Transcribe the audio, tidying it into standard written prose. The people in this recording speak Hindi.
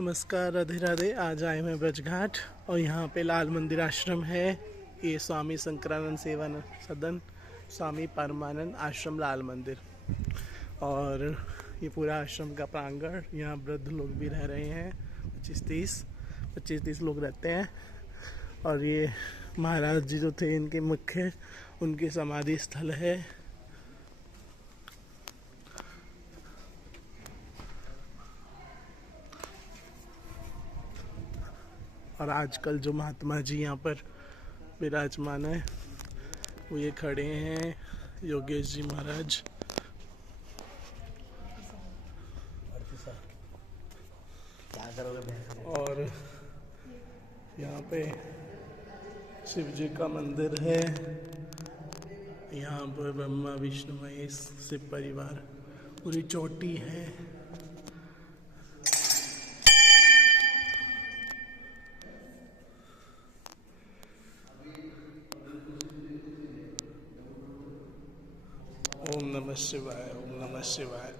नमस्कार, राधे राधे। आज आए हैं ब्रजघाट और यहाँ पे लाल मंदिर आश्रम है। ये स्वामी शंकरानंद सेवा सदन, स्वामी परमानंद आश्रम लाल मंदिर। और ये पूरा आश्रम का प्रांगण, यहाँ वृद्ध लोग भी रह रहे हैं। 25-30 लोग रहते हैं। और ये महाराज जी जो थे इनके मुख्य, उनकी समाधि स्थल है। और आजकल जो महात्मा जी यहाँ पर विराजमान है वो ये खड़े हैं, योगेश जी महाराज। और यहाँ पे शिव जी का मंदिर है। यहाँ पर ब्रह्मा विष्णु महेश शिव परिवार पूरी चोटी है। ओम नमः शिवाय, ओम नमः शिवाय।